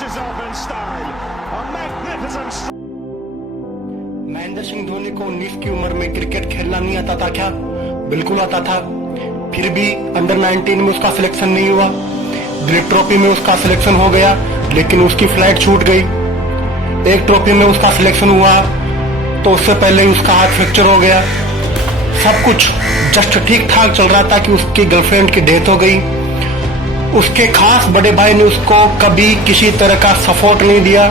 finishes off in style. A magnificent strike. Mahendra Singh Dhoni को 19 की उम्र में क्रिकेट खेलना नहीं आता था क्या? बिल्कुल आता था। फिर भी अंडर 19 में उसका सिलेक्शन नहीं हुआ। दिलीप ट्रॉफी में उसका सिलेक्शन हो गया, लेकिन उसकी फ्लाइट छूट गई। एक ट्रॉफी में उसका सिलेक्शन हुआ तो उससे पहले ही उसका हाथ फ्रैक्चर हो गया। सब कुछ जस्ट ठीक ठाक चल रहा था कि उसकी गर्लफ्रेंड की डेथ हो गई। उसके खास बड़े भाई ने उसको कभी किसी तरह का सपोर्ट नहीं दिया।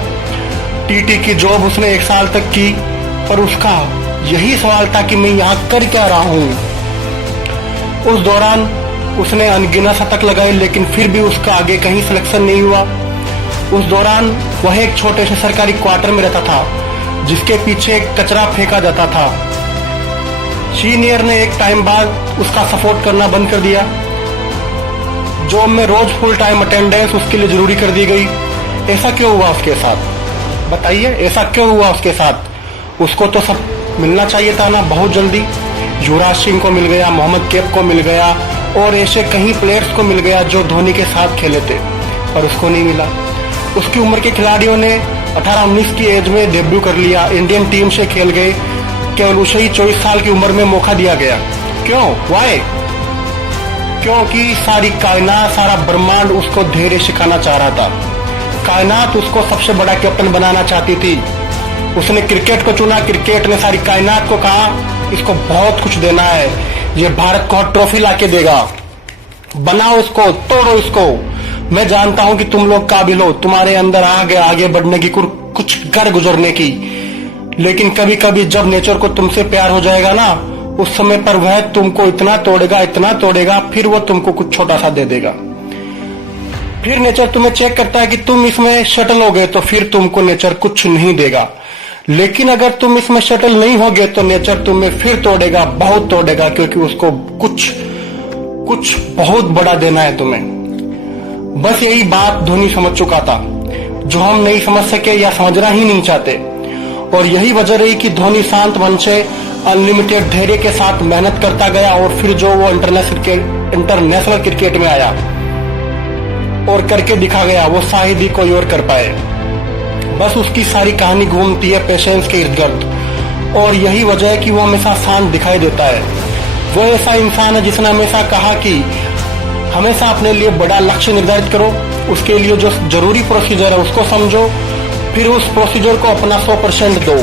टीटी की जॉब उसने 1 साल तक की, पर उसका यही सवाल था कि मैं यहाँ कर क्या रहा हूँ। उस दौरान उसने अनगिनत शतक लगाए, लेकिन फिर भी उसका आगे कहीं सिलेक्शन नहीं हुआ। उस दौरान वह एक छोटे से सरकारी क्वार्टर में रहता था, जिसके पीछे कचरा फेंका जाता था। सीनियर ने एक टाइम बाद उसका सपोर्ट करना बंद कर दिया। जॉब में रोज फुल टाइम अटेंडेंस उसके लिए जरूरी कर दी गई। ऐसा क्यों हुआ उसके साथ? बताइए, ऐसा क्यों हुआ उसके साथ? उसको तो सब मिलना चाहिए था ना बहुत जल्दी। युवराज सिंह को मिल गया, मोहम्मद कैफ को मिल गया और ऐसे कई प्लेयर्स को मिल गया जो धोनी के साथ खेले थे, पर उसको नहीं मिला। उसकी उम्र के खिलाड़ियों ने 18-19 की एज में डेब्यू कर लिया, इंडियन टीम से खेल गए। केवल उसे ही 24 साल की उम्र में मौका दिया गया। क्यों? वाई? क्योंकि सारी कायनात, सारा ब्रह्मांड उसको धैर्य सिखाना चाह रहा था। कायनात उसको सबसे बड़ा कैप्टन बनाना चाहती थी। उसने क्रिकेट को चुना। क्रिकेट ने सारी कायनात को कहा, इसको बहुत कुछ देना है, ये भारत को ट्रॉफी लाके देगा। बनाओ इसको, तोड़ो इसको। मैं जानता हूं कि तुम लोग काबिल हो, तुम्हारे अंदर आगे बढ़ने की, कुछ कर गुजरने की। लेकिन कभी कभी जब नेचर को तुमसे प्यार हो जाएगा ना, उस समय पर वह तुमको इतना तोड़ेगा, फिर वो तुमको कुछ छोटा सा दे देगा। फिर नेचर तुम्हें चेक करता है कि तुम इसमें शटल हो गए, तो फिर तुमको नेचर कुछ नहीं देगा। लेकिन अगर तुम इसमें शटल नहीं होगे तो नेचर तुम्हें फिर तोड़ेगा, बहुत तोड़ेगा, क्योंकि उसको कुछ बहुत बड़ा देना है तुम्हें। बस यही बात धोनी समझ चुका था, जो हम नहीं समझ सके या समझना ही नहीं चाहते। और यही वजह रही कि धोनी शांत मन से अनलिमिटेड धैर्य के साथ मेहनत करता गया, और फिर जो वो इंटरनेशनल क्रिकेट में आया और करके दिखा गया, वो शायद ही कोई और कर पाए। बस उसकी सारी कहानी घूमती है पेशेंस के इर्द गिर्द, और यही वजह है कि वो हमेशा शांत दिखाई देता है। वो ऐसा इंसान है जिसने हमेशा कहा कि हमेशा अपने लिए बड़ा लक्ष्य निर्धारित करो, उसके लिए जो जरूरी प्रोसीजर है उसको समझो, फिर उस प्रोसीजर को अपना 100% दो।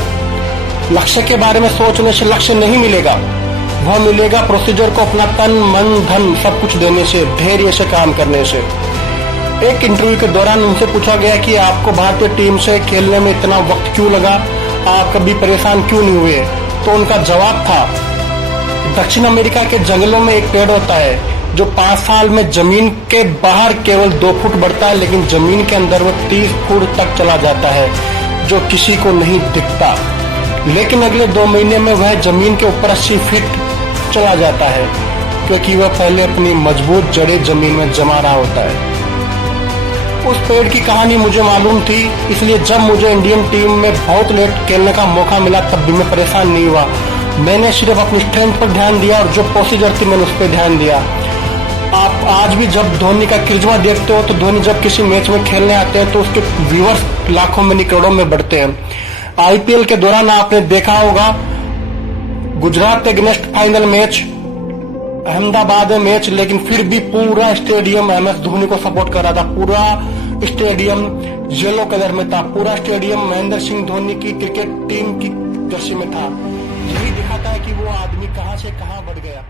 लक्ष्य के बारे में सोचने से लक्ष्य नहीं मिलेगा, वह मिलेगा प्रोसीजर को अपना तन मन धन सब कुछ देने से, धैर्य से काम करने से। एक इंटरव्यू के दौरान उनसे पूछा गया कि आपको भारतीय टीम से खेलने में इतना वक्त क्यों लगा, आप कभी परेशान क्यों नहीं हुए? तो उनका जवाब था, दक्षिण अमेरिका के जंगलों में एक पेड़ होता है जो 5 साल में जमीन के बाहर केवल 2 फुट बढ़ता है, लेकिन जमीन के अंदर वो 30 फुट तक चला जाता है, जो किसी को नहीं दिखता। लेकिन अगले 2 महीने में वह जमीन के ऊपर 80 फीट चला जाता है, क्योंकि वह पहले अपनी मजबूत जड़ें जमीन में जमा रहा होता है। उस पेड़ की कहानी मुझे मालूम थी, इसलिए जब मुझे इंडियन टीम में बहुत लेट खेलने का मौका मिला तब भी मैं परेशान नहीं हुआ। मैंने सिर्फ अपनी स्ट्रेंथ पर ध्यान दिया और जो प्रोसीजर थी मैंने उस पर ध्यान दिया। आप आज भी जब धोनी का क्रिश्मा देखते हो तो धोनी जब किसी मैच में खेलने आते हैं तो उसके व्यूअर्स लाखों में नहीं करोड़ों में बढ़ते हैं। आईपीएल के दौरान आपने देखा होगा, Gujarat against final match, Ahmedabad में मैच, लेकिन फिर भी पूरा स्टेडियम MS धोनी को सपोर्ट कर रहा था। पूरा स्टेडियम येलो कलर में था, पूरा स्टेडियम महेंद्र सिंह धोनी की क्रिकेट टीम की जर्सी में था। यही दिखाता है कि वो आदमी कहां से कहां बढ़ गया।